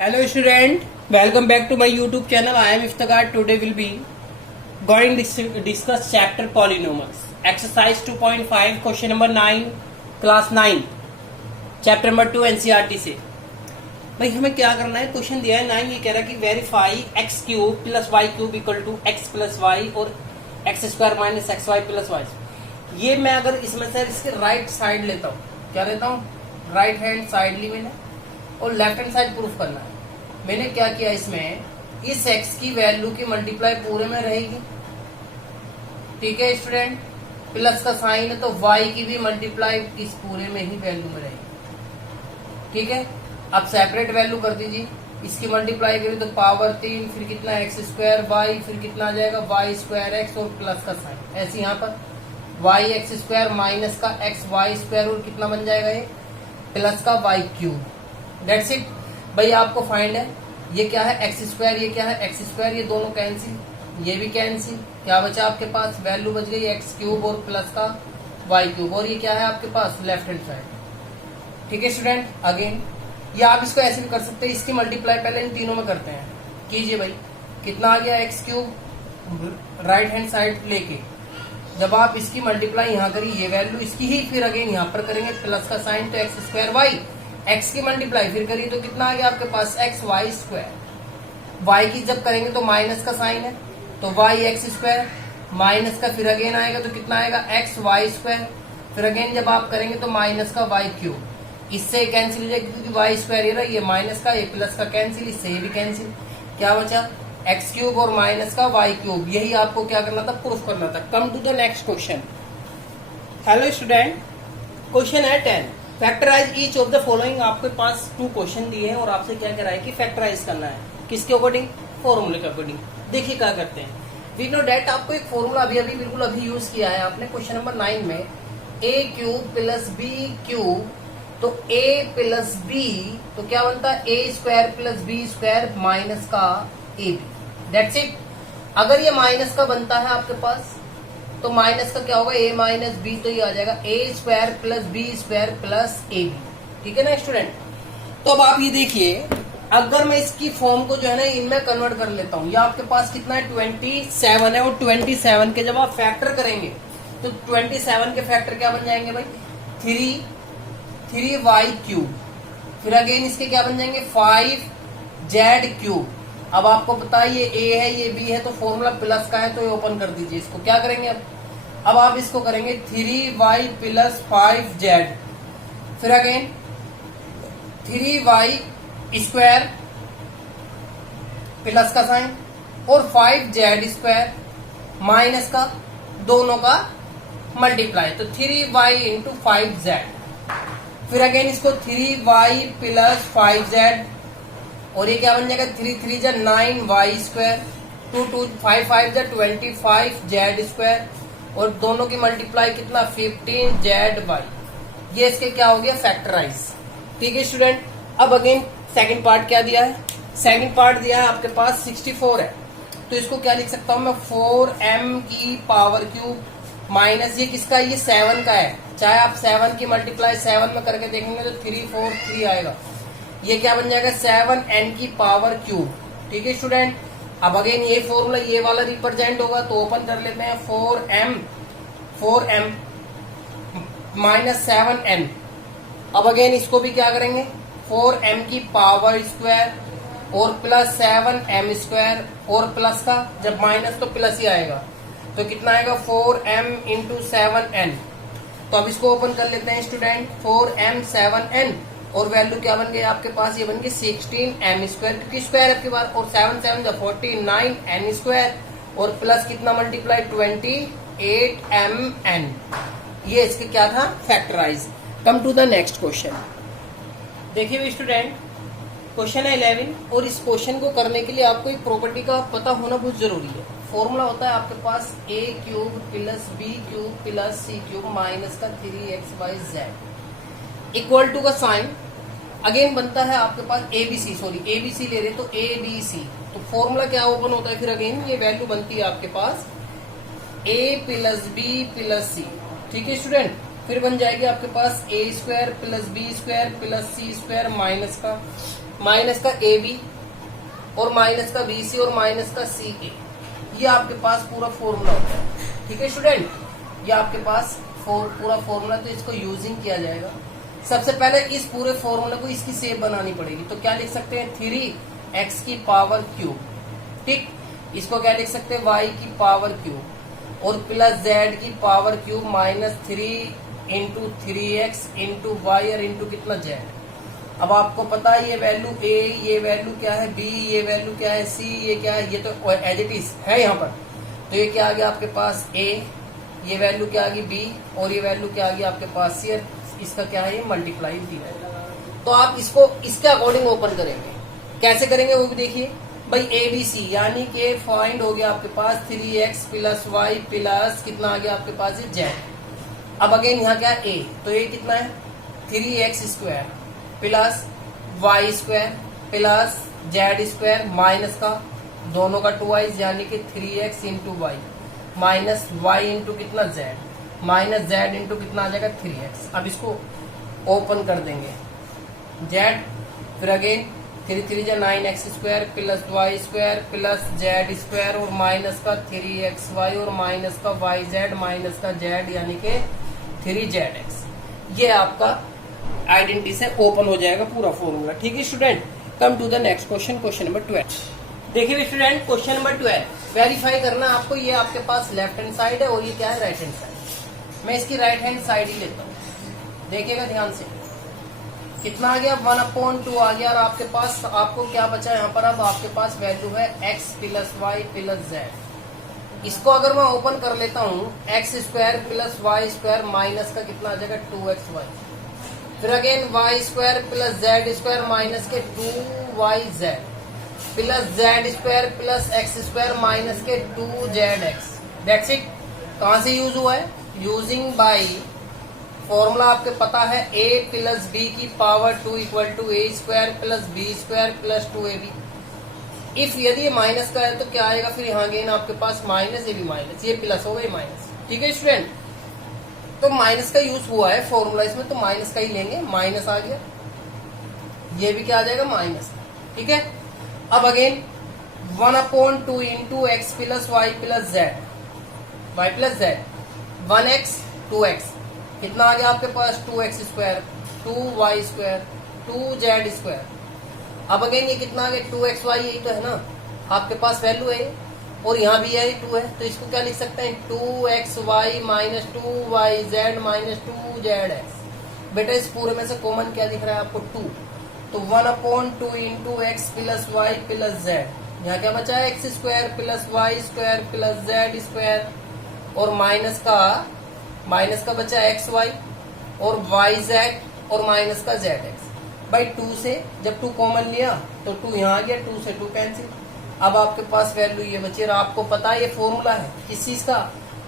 Hello student, welcome back to my YouTube channel. I am Iftikhar. Today will be going to discuss chapter polynomials. Exercise 2.5, question number 9, class 9, chapter number 2 NCERT से। भाई हमें क्या करना है, question दिया है 9, ये कह रहा है कि verify x cube plus Y cube equal to X plus Y और X square minus X Y plus Y. ये मैं अगर इसमें से इसके राइट साइड लेता हूँ, क्या लेता हूँ, राइट हैंड साइड ली मैंने और लेफ्ट हैंड साइड प्रूफ करना है। मैंने क्या किया, इसमें इस x की वैल्यू की मल्टीप्लाई पूरे में रहेगी, ठीक है स्टूडेंट, प्लस का साइन है तो y की भी मल्टीप्लाई इस पूरे में ही वैल्यू में रहेगी, ठीक है। अब सेपरेट वैल्यू कर दीजिए, इसकी मल्टीप्लाई करें तो पावर 3, फिर कितना एक्स स्क्वायर वाई, फिर कितना आ जाएगा वाई स्क्वायर एक्स और प्लस का साइन। ऐसे यहाँ पर वाई एक्स स्क्वायर माइनस का एक्स वाई स्क्वायर और कितना बन जाएगा ये प्लस का वाई क्यूब। दैट्स इट भाई, आपको फाइंड है ये क्या है एक्स स्क्वायर, ये क्या है एक्स स्क्वायर, ये दोनों कैंसिल, ये भी कैंसिल, क्या बचा आपके पास, वैल्यू बच गई एक्स क्यूब और प्लस का वाई क्यूब, और ये क्या है आपके पास लेफ्ट हैंड साइड, ठीक है स्टूडेंट। अगेन या आप इसको ऐसे भी कर सकते हैं, इसकी मल्टीप्लाई पहले इन तीनों में करते हैं, कीजिए भाई, कितना आ गया x cube right hand side लेके, जब आप इसकी मल्टीप्लाई यहाँ करिए ये वैल्यू इसकी ही, फिर अगेन यहाँ पर करेंगे प्लस का साइन तो एक्स स्क्वायर वाई, एक्स की मल्टीप्लाई फिर करिए तो कितना आ गया आपके पास एक्स वाई स्क्वायर, वाई की जब करेंगे तो माइनस का साइन है तो वाई एक्स स्क्वायर, माइनस का फिर अगेन आएगा तो कितना आएगा एक्स वाई स्क्वायर, फिर अगेन जब आप करेंगे तो माइनस का वाई क्यूब, इससे कैंसिल हो जाएगा क्योंकि वाई स्क्वायर ये रहा, ये माइनस का ये प्लस का कैंसिल, इससे ये भी कैंसिल, क्या बचा एक्स क्यूब और माइनस का वाई क्यूब। यही आपको क्या करना था, प्रूफ करना था। Come to the next question. Hello student, question है 10, factorise each of the following. आपके पास 2 क्वेश्चन दिए हैं और आपसे क्या कह रहा है कि फैक्टराइज करना है, किसके अकॉर्डिंग, फॉर्मूले के अकॉर्डिंग। देखिए क्या करते हैं, वी नो डेट, आपको एक फॉर्मूला अभी बिल्कुल अभी यूज किया है आपने क्वेश्चन नंबर 9 में, A cube plus B cube, तो a प्लस बी तो क्या बनता है A square plus B square minus का ए बी, दैट्स इट। अगर ये माइनस का बनता है आपके पास तो माइनस का क्या होगा a माइनस बी, तो ये आ जाएगा A square plus B square plus A B, ठीक है ना स्टूडेंट। तो अब आप ये देखिए, अगर मैं इसकी फॉर्म को जो है ना इनमें कन्वर्ट कर लेता हूँ, ये आपके पास कितना है 27 है, और 27 के जब आप फैक्टर करेंगे तो 27 के फैक्टर क्या बन जाएंगे भाई 3 वाई क्यूब, फिर अगेन इसके क्या बन जाएंगे 5 जेड क्यूब। अब आपको पता है ये ए है ये बी है तो फॉर्मूला प्लस का है तो ये ओपन कर दीजिए, इसको क्या करेंगे अब आप इसको करेंगे 3 वाई प्लस 5 जेड, फिर अगेन 3 वाई स्क्वायर प्लस का साइन और 5 जेड स्क्वायर माइनस का, दोनों का मल्टीप्लाई तो 3 वाई इंटू 5 जेड, फिर अगेन इसको 3 वाई प्लस 5 जेड, और ये क्या बन जाएगा 3 3 जा 9 वाई स्क्वायर, 2 2 5 5 जा 25 जेड स्क्वायर, और दोनों की मल्टीप्लाई कितना 15 जेड वाई। ये इसके क्या हो गया फैक्टराइज, ठीक है स्टूडेंट। अब अगेन सेकंड पार्ट क्या दिया है, सेकंड पार्ट दिया है आपके पास 64 है, तो इसको क्या लिख सकता हूं मैं 4m की पावर क्यूब माइनस ये किसका, ये 7 का है, चाहे आप 7 की मल्टीप्लाई 7 में करके देखेंगे तो 3 4 3 आएगा, ये क्या बन जाएगा 7n की पावर क्यूब, ठीक है स्टूडेंट। अब अगेन ये फॉर्मूला ये वाला रिप्रेजेंट होगा तो ओपन कर लेते हैं 4m माइनस 7n। अब अगेन इसको भी क्या करेंगे 4m की पावर स्क्वायर और प्लस 7m स्क्वायर, और प्लस का जब माइनस तो प्लस ही आएगा तो कितना आएगा 4m इंटू 7n। तो अब इसको ओपन कर लेते हैं स्टूडेंट 4m 7n, और वैल्यू क्या बन गई आपके पास, ये बन गई 16m स्क्वायर, क्योंकि स्क्वायर आपके पास, और 7 7 जा 49n स्क्वायर, और प्लस कितना मल्टीप्लाई 28mn। ये इसके क्या था factorise. Come to the next question. देखिए स्टूडेंट, क्वेश्चन है 11, और इस क्वेश्चन को करने के लिए आपको एक प्रॉपर्टी का पता होना बहुत जरूरी है। फॉर्मूला होता है आपके पास a cube plus B cube plus c cube minus का 3xyz इक्वल टू का साइन, अगेन बनता है आपके पास एबीसी, सॉरी एबीसी ले रहे तो एबीसी, तो फॉर्मूला क्या ओपन होता है, फिर अगेन ये वैल्यू बनती है आपके पास a plus B plus C, ठीक है स्टूडेंट। फिर बन जाएगी आपके पास A square plus B square plus C square minus का माइनस का ए बी और माइनस का बी सी और माइनस का सी ए, ये आपके पास पूरा फॉर्मूला होता है। ठीक है स्टूडेंट, ये आपके पास पूरा फॉर्मूला, तो इसको यूजिंग किया जाएगा। सबसे पहले इस पूरे फॉर्मूले को इसकी शेप बनानी पड़ेगी, तो क्या लिख सकते हैं 3x की पावर क्यूब, ठीक। इसको क्या लिख सकते हैं y की पावर क्यूब और प्लस z की power cube minus 3 into 3x into y और इंटू कितना z। अब आपको पता है ये वैल्यू a, ये वैल्यू क्या है b, ये वैल्यू क्या है c, ये क्या है, ये तो एज इट इज है यहाँ पर। तो ये क्या आ गया आपके पास a, ये वैल्यू क्या आ गई b और ये वैल्यू क्या आ गई आपके पास c, इसका क्या है ये मल्टीप्लाई दिया है। तो आप इसको इसके अकॉर्डिंग ओपन करेंगे, कैसे करेंगे वो भी देखिए भाई। ए बी सी यानी कि फाइंड हो गया आपके पास 3x प्लस वाई प्लस कितना आ गया आपके पास ये z। अब अगेन यहाँ क्या a, तो ये कितना है 3x square plus y square plus z square minus का दोनों का 2y यानी कि 3x into y minus y into कितना z माइनस z इंटू कितना आ जाएगा 3x। अब इसको ओपन कर देंगे z, फिर अगेन 3 3 जा 9x square plus y square plus z square और माइनस का 3xy और माइनस का yz माइनस का z यानी कि 3zx। ये आपका आइडेंटिटी से ओपन हो जाएगा पूरा फॉर्मूला। ठीक है student, come to the next question, question number 12। देखिए स्टूडेंट क्वेश्चन नंबर 12 वेरीफाई करना आपको। ये आपके पास लेफ्ट हैंड साइड है और ये क्या है राइट हैंड साइड। मैं इसकी राइट हैंड साइड ही लेता हूँ, देखिएगा ध्यान से। कितना आ गया 1/2 आ गया और आपके पास आपको क्या बचा यहाँ पर। अब आपके पास वैल्यू है x plus y plus z. इसको अगर मैं ओपन कर लेता हूँ x square plus y square minus का कितना आ जाएगा 2xy, फिर again y square plus z square minus के 2yz plus z square plus x square minus के 2zx। That's it. कहाँ से यूज हुआ है, यूजिंग बाय फॉर्मूला आपके पता है a प्लस बी की power 2 equal to a square plus B square plus 2ab। If यदि ये माइनस का है तो क्या आएगा फिर यहाँ अगेन आपके पास माइनस, ये भी माइनस, ये प्लस हो गई माइनस। ठीक है स्टूडेंट, तो माइनस का यूज हुआ है फॉर्मूला इसमें, तो माइनस का ही लेंगे। माइनस आ गया, ये भी क्या आ जाएगा माइनस। ठीक है, अब again 1/2 into x plus y plus z, y plus z 1x 2x कितना आ गया आपके पास 2x square 2y square 2z square. अब अगेन ये कितना आ गया 2xy, यही तो है ना आपके पास वैल्यू है और यहाँ भी यही 2 है, तो इसको क्या लिख सकते हैं 2xy minus 2yz minus 2zx। बेटा इस पूरे में से कॉमन क्या दिख रहा है आपको 2, तो 1/2 into x plus y plus z. यहाँ क्या बचा है x square plus y square plus z square और माइनस का बचा एक्स वाई और वाई जेड और माइनस का जेड एक्स। भाई 2 से जब 2 कॉमन लिया तो 2 यहाँ आ गया, 2 से 2 कैंसिल। अब आपके पास वैल्यू ये बची और आपको पता है ये फॉर्मूला है किस चीज का।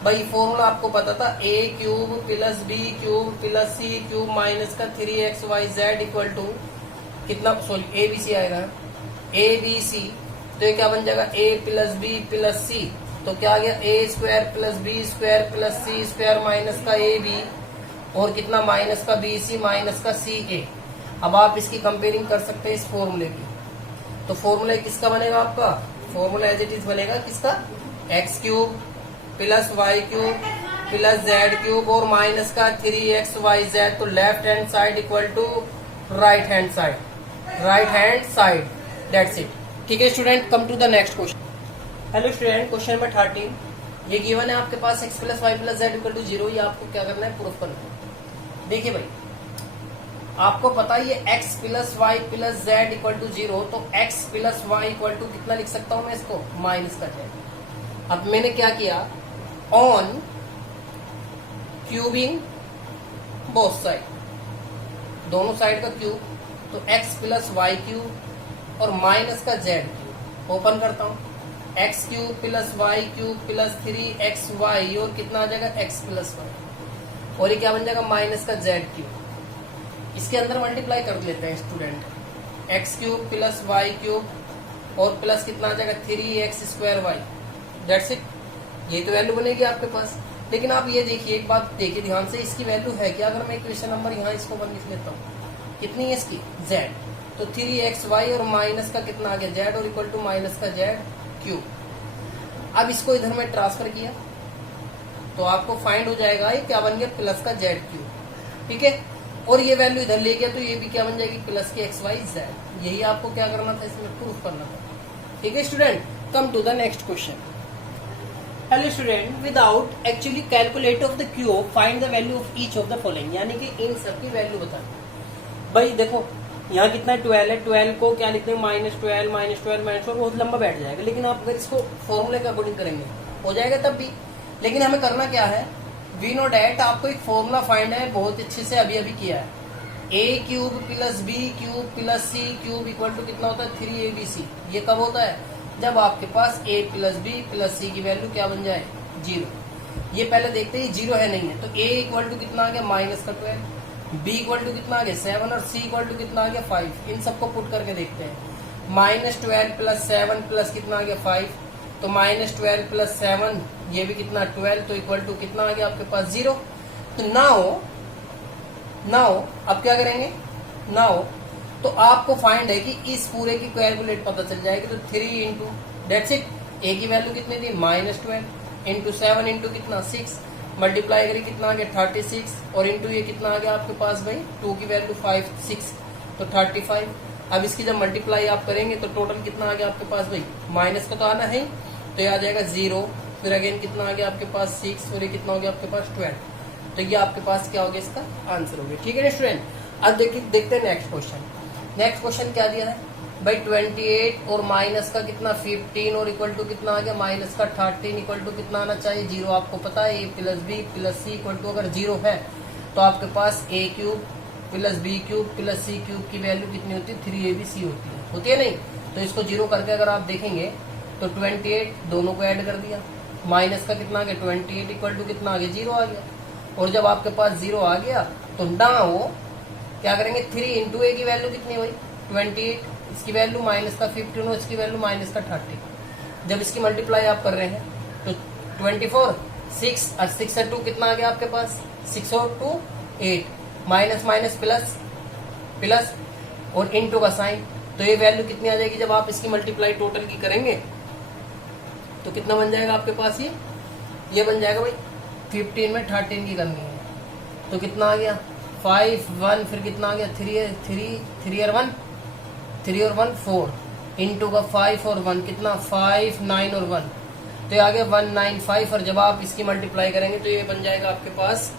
भाई फॉर्मूला आपको पता था a cube plus B cube plus c cube minus का 3xyz इक्वल टू कितना, सॉरी ए बी सी आएगा ए बी सी, तो ये क्या बन जाएगा a plus B plus C, तो क्या आ गया A square plus B square plus C square minus का ए बी और कितना माइनस का बी सी माइनस का सी ए। अब आप इसकी कंपेयरिंग कर सकते हैं इस फॉर्मूले की, तो फॉर्मूला किसका बनेगा आपका, फॉर्मूला एज इट इज बनेगा किसका x cube plus Y cube plus z cube और माइनस का 3xyz, तो left hand side equal to right hand side, right hand side. That's it. ठीक है student, come to the next question. Hello student, question number 13 ये given है आपके पास x plus y plus z equal to 0। ये आपको क्या करना है प्रूफ करना है। देखिए भाई आपको पता है ये x plus y plus z equal to 0, तो x plus y equal to कितना लिख सकता हूं मैं इसको माइनस का जेड। अब मैंने क्या किया ऑन क्यूबिंग बोथ साइड, दोनों साइड का क्यूब, तो x प्लस वाई क्यूब और माइनस का जेड क्यूब ओपन करता हूं x cube plus Y cube plus 3xy और कितना आ जाएगा x प्लस वाई और ये क्या बन जाएगा माइनस का जेड क्यूब। इसके अंदर मल्टीप्लाई कर लेते हैं student, x cube plus Y cube और प्लस कितना आ जाएगा 3x square Y. That's it, ये तो वैल्यू बनेगी आपके पास। लेकिन आप ये देखिए एक बात देखिए ध्यान से, इसकी वैल्यू है क्या। अगर मैं इक्वेशन नंबर यहाँ इसको 1 लिख लेता हूँ, कितनी है इसकी z, तो 3xy और माइनस का कितना आ गया z और इक्वल टू माइनस का z क्यूब। अब इसको इधर में ट्रांसफर किया तो आपको फाइंड हो जाएगा ये क्या बन गया प्लस का z क्यूब। ठीक है, और ये वैल्यू इधर ले गया तो ये भी क्या बन जाएगी प्लस की xy z। यही आपको क्या करना था, इसमें प्रूफ करना था। ठीक है student, come to the next question. Hello student, without actually calculate of the cube find the value of each of the following, यानी कि इन सब की वैल्यू बताना। भाई देखो यहाँ कितना 12 है, 12 को क्या लिखते हैं -12 -12 -12, बहुत लंबा बैठ जाएगा। लेकिन आप अगर इसको फॉर्मूले के अकॉर्डिंग करेंगे हो जाएगा तब भी। लेकिन हमें करना क्या है, वी नो डैट आपको एक फॉर्मूला फाइंड है, बहुत अच्छे से अभी अभी किया है। a cube plus b cube plus c cube equal to कितना होता है 3abc। ये कब होता है, जब आपके पास a plus b plus c की वैल्यू क्या बन जाए 0। ये पहले देखते हैं 0 है नहीं है, तो a इक्वल टू कितना आ गया माइनस का 12, b इक्वल टू कितना आ गया 7 और c इक्वल टू कितना आ गया 5। इन सबको पुट करके देखते हैं। -12 प्लस 7 प्लस कितना आ गया 5, तो -12 प्लस 7 ये भी कितना 12, तो इक्वल टू कितना आ गया आपके पास 0। तो नाउ अब क्या करेंगे, नाउ तो आपको फाइंड है कि इस पूरे की कैलकुलेट पता चल जाएगी। तो 3 इंटू डेट्स इट, ए की वैल्यू कितनी थी -12 इंटू 7 इंटू कितना 6, मल्टीप्लाई करिए कितना आ गया 36, और इंटू ये कितना आ गया आपके पास भाई 2 की वैल्यू 5 6 तो 35। अब इसकी जब मल्टीप्लाई आप करेंगे तो टोटल कितना आ गया आपके पास भाई, माइनस का तो आना है, तो ये आ जाएगा 0, फिर अगेन कितना आ गया आपके पास 6, और ये कितना हो गया आपके पास 12। तो ये आपके पास क्या हो गया, इसका आंसर हो गया। ठीक है स्टूडेंट, अब देखते हैं नेक्स्ट क्वेश्चन। नेक्स्ट क्वेश्चन क्या दिया है भाई, 28 और माइनस का कितना 15 और इक्वल टू कितना आ गया माइनस का 13 इक्वल टू कितना आना चाहिए 0। आपको पता है a plus b plus c equal to अगर 0 है तो आपके पास a cube plus b cube plus c cube की वैल्यू कितनी होती है 3abc होती है नहीं। तो इसको 0 करके अगर आप देखेंगे तो 28 दोनों को ऐड कर दिया, माइनस का कितना आ गया 28 इक्वल टू कितना आ गया 0 आ गया। और जब आपके पास 0 आ गया तो ना हो क्या करेंगे 3 इंटू ए की वैल्यू कितनी हुई 28, इसकी वैल्यू माइनस का 15 और इसकी वैल्यू माइनस का 30। जब इसकी मल्टीप्लाई आप कर रहे हैं तो 24 6 और 6 से 2 कितना आ गया आपके पास 6 और 2 8, माइनस माइनस प्लस प्लस और इंटू का साइन, तो ये वैल्यू कितनी आ जाएगी जब आप इसकी मल्टीप्लाई टोटल की करेंगे तो कितना बन जाएगा आपके पास ये बन जाएगा भाई 15 में 13 की करनी है तो कितना आ गया 5 1, फिर कितना आ गया 3 और 1 4 इंटू का 5 और 1 कितना 5 9 और 1, तो ये आ गया 195। और जब आप इसकी मल्टीप्लाई करेंगे तो ये बन जाएगा आपके पास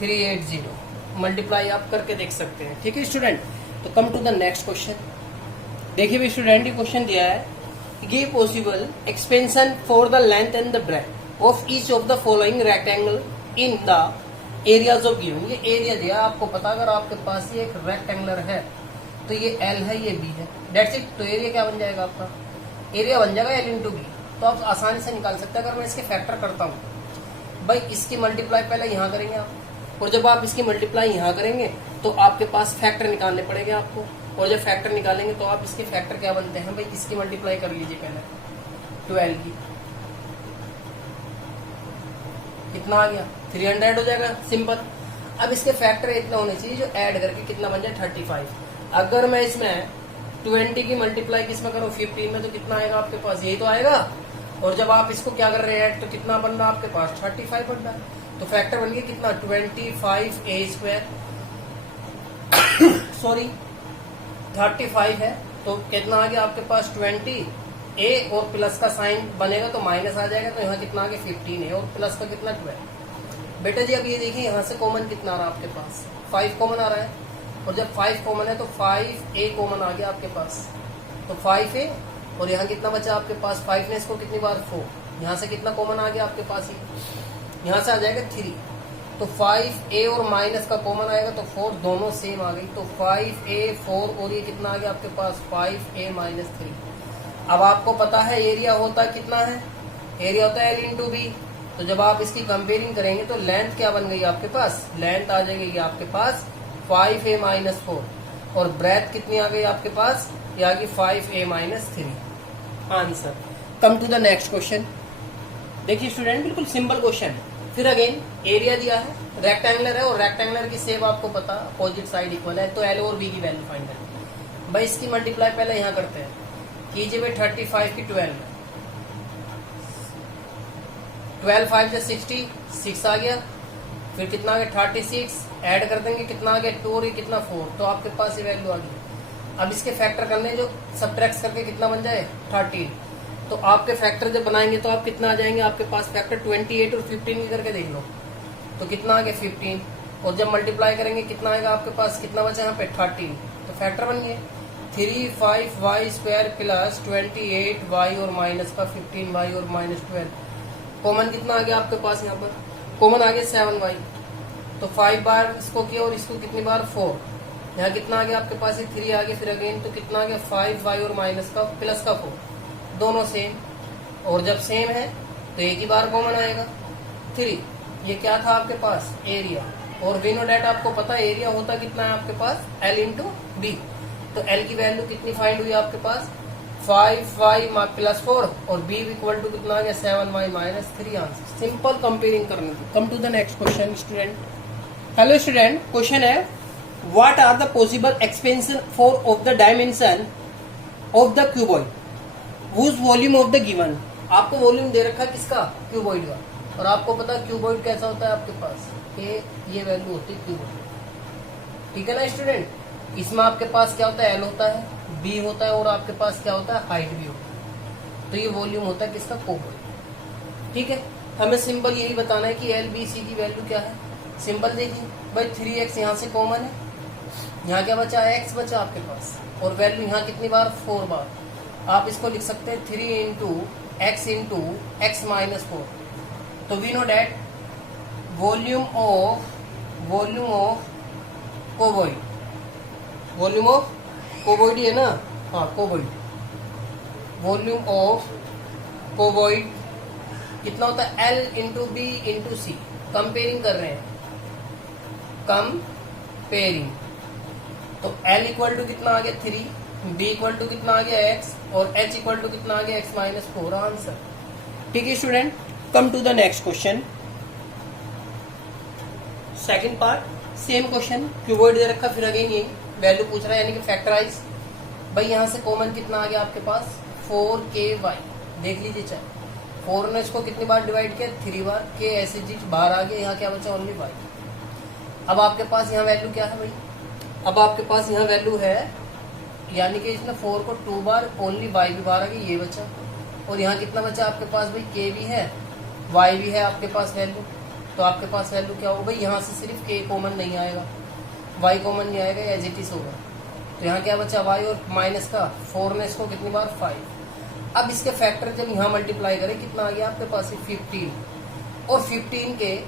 380। मल्टीप्लाई आप करके देख सकते हैं। ठीक है स्टूडेंट, तो come to the next question. देखिए भी स्टूडेंट ये क्वेश्चन दिया है, give possible expansion for the length and the breadth of each of the following rectangle in the areas of given. ये एरिया दिया आपको पता, अगर आपके पास ये एक रेक्टेंगुलर है तो ये L है ये B है, डेट्स इट। तो एरिया क्या बन जाएगा आपका, एरिया बन जाएगा L इंटू B। तो आप आसानी से निकाल सकते हैं। अगर मैं इसके फैक्टर करता हूँ भाई, इसकी मल्टीप्लाई पहले यहाँ करेंगे आप, और जब आप इसकी मल्टीप्लाई यहाँ करेंगे तो आपके पास फैक्टर निकालने पड़ेंगे आपको, और जब फैक्टर निकालेंगे तो आप इसके फैक्टर क्या बनते हैं भाई, इसकी मल्टीप्लाई कर लीजिए पहले 12 की, कितना आ गया 300 हो जाएगा सिंपल। अब इसके फैक्टर इतना होने चाहिए जो ऐड करके कितना बन जाए 35। अगर मैं इसमें 20 की मल्टीप्लाई किसमें करूँ 15 में तो कितना आएगा आपके पास, यही तो आएगा। और जब आप इसको क्या कर रहे हैं ऐड तो कितना बन रहा है आपके पास 35 बन रहा है। तो फैक्टर बन गया कितना 25a² सॉरी 35 है, तो कितना आ गया आपके पास 20a और प्लस का साइन बनेगा तो माइनस आ जाएगा, तो यहाँ कितना आ गया 15 है और प्लस का कितना 12। बेटा जी अब ये देखिए यहाँ से कॉमन कितना आ रहा है आपके पास 5 कॉमन आ रहा है, और जब 5 कॉमन है तो 5a कॉमन आ गया आपके पास, तो 5a और यहाँ कितना बचा आपके पास 5 ने इसको कितनी बार 4, यहाँ से कितना कॉमन आ गया आपके पास, यहाँ से आ जाएगा 3, तो 5a और माइनस का कॉमन आएगा तो 4 दोनों सेम आ गई, तो 5a 4 और ये कितना आ गया आपके पास 5a माइनस 3। अब आपको पता है एरिया होता कितना है, एरिया होता है L इंटू B। तो जब आप इसकी कंपेयरिंग करेंगे तो लेंथ क्या बन गई आपके पास, लेंथ आ जाएगी आपके पास 5a माइनस 4 और ब्रेथ कितनी आ गई आपके पास, ये आ गई 5a minus 3। Answer. Come to the next question. देखिए स्टूडेंट बिल्कुल सिंपल क्वेश्चन है। फिर अगेन एरिया दिया है, रेक्टेंगुलर है और रेक्टेंगुलर की शेप आपको पता, अपोजिट साइड इक्वल है, तो एल और बी की वैल्यू फाइंड करें। भाई इसकी मल्टीप्लाई पहले यहाँ करते हैं, कीजिए भाई 35 की 12 5 से 60, 6 आ गया, फिर कितना आ गया 36, ऐड कर देंगे कितना आ गया 2 और ये कितना 4, तो आपके पास ये वैल्यू आ गई। अब इसके फैक्टर करने जो सबट्रैक्ट करके कितना बन जाए 13, तो आपके फैक्टर जब बनाएंगे तो आप कितना आ जाएंगे, आपके पास फैक्टर 28 और 15 की करके देख लो, तो कितना आ गया 15, और जब मल्टीप्लाई करेंगे कितना आएगा आपके पास, कितना बचा यहाँ पे 13, तो फैक्टर बन गए 3 5y स्क्वायर प्लस 28y और माइनस का 15y और माइनस 12, कॉमन कितना आ गया आपके पास, यहाँ पर कॉमन आ गया 7y, तो 5 बार इसको किया और इसको कितनी बार 4, यहाँ कितना आ गया आपके पास, 3 आ गया, फिर अगेन तो कितना आ गया 5y और माइनस का प्लस का 4, दोनों सेम, और जब सेम है तो एक ही बार कॉमन आएगा 3। ये क्या था आपके पास एरिया, और वी नो डेट आपको पता एरिया होता कितना है आपके पास L इंटू बी, तो L की वैल्यू कितनी फाइंड हुई आपके पास 5y प्लस 4 और b इक्वल टू कितना आ गया 7y minus 3 answer. Simple comparing करने की। Come to the next question student. Hello student, question है what are the possible expansion for of the dimension of the cuboid whose volume of the given. आपको volume दे रखा है किसका, cuboid का, और आपको पता है क्यूबॉइड कैसा होता है आपके पास, ये वैल्यू होती है क्यूबॉइड, ठीक है ना स्टूडेंट। इसमें आपके पास क्या होता है, एल होता है, बी होता है और आपके पास क्या होता है हाइट भी होता है, तो ये वॉल्यूम होता है किसका, क्यूबॉइड, ठीक है। हमें सिंपल यही बताना है कि एल बी सी की वैल्यू क्या है। सिंपल देखिए भाई 3x यहाँ से कॉमन है, यहाँ क्या बचा x बचा आपके पास, और वैल्यू यहाँ कितनी बार 4 बार, आप इसको लिख सकते हैं 3 इंटू x माइनस 4, तो we know that volume of cuboid, volume of cuboid है ना, हाँ कोबॉइड, वॉल्यूम ऑफ कोबॉइड कितना होता है L इंटू बी इंटू सी। कंपेयरिंग कर रहे हैं, कंपेयरिंग, तो L इक्वल टू कितना आ गया 3, B इक्वल टू कितना आ गया x और H इक्वल टू कितना आ गया x माइनस 4 आंसर, ठीक है student. Come to the next question, second part, same question, cuboid दे रखा, फिर अगेन ये वैल्यू पूछ रहा है यानी कि फैक्टराइज। भाई यहाँ से कॉमन कितना आ गया आपके पास 4ky, देख लीजिए चाहे 4 ने इसको कितनी बार डिवाइड किया 3 बार, k ऐसे चीज बाहर आ गया, यहाँ क्या बचा ओनली y। अब आपके पास यहाँ वैल्यू क्या है भाई, अब आपके पास यहाँ वैल्यू है यानी कि इसने 4 को 2 बार ओनली y भी बाहर आ गई, ये बचा, और यहाँ कितना बचा आपके पास भाई k भी है y भी है आपके पास वैल्यू, तो आपके पास वैल्यू क्या होगा भाई, यहाँ से सिर्फ k कॉमन नहीं आएगा, y कॉमन नहीं आएगा, एज इट इज होगा, तो यहाँ क्या बचा y और माइनस का 4 ने इसको कितनी बार 5। अब इसके फैक्टर जब यहाँ मल्टीप्लाई करें कितना आ गया आपके पास 15, और 15 के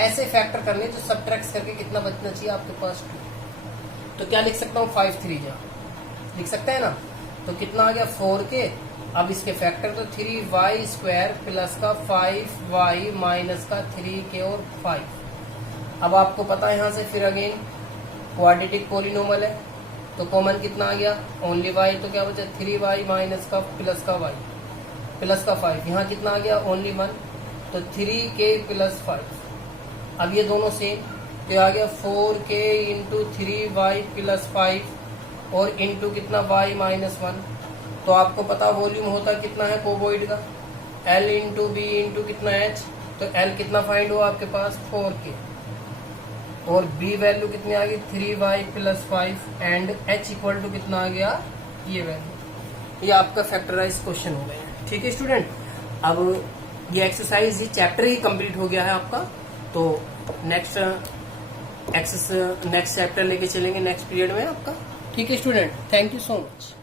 ऐसे फैक्टर करने जो सबट्रैक्ट करके कितना बचना चाहिए आपके पास 2, तो क्या लिख सकता हूँ 5 3 जा लिख सकते हैं ना, तो कितना आ गया 4k, अब इसके फैक्टर तो 3y स्क्वायर प्लस का 5y माइनस का 3k और 5। अब आपको पता है यहाँ से फिर अगेन क्वाड्रेटिक पॉलिनोमियल है, तो कॉमन कितना आ गया ओनली y, तो क्या बचा 3y माइनस का प्लस का y प्लस का 5, यहाँ कितना आ गया ओनली 1, तो 3k प्लस 5। अब ये दोनों सेम, तो आ गया 4k इंटू 3y प्लस 5 और इंटू कितना y माइनस 1, तो आपको पता वॉल्यूम होता कितना है कोबॉइड का L इंटू बी इंटू कितना H, तो L कितना फाइंड हुआ आपके पास 4k, और B वैल्यू कितनी आ गई 3y plus 5 and H equal to कितना आ गया ये वैल्यू। ये आपका फैक्टराइज क्वेश्चन हो गया, ठीक है स्टूडेंट। अब ये एक्सरसाइज, ये चैप्टर ही कंप्लीट हो गया है आपका, तो नेक्स्ट चैप्टर लेके चलेंगे नेक्स्ट पीरियड में आपका, ठीक है student. Thank you so much.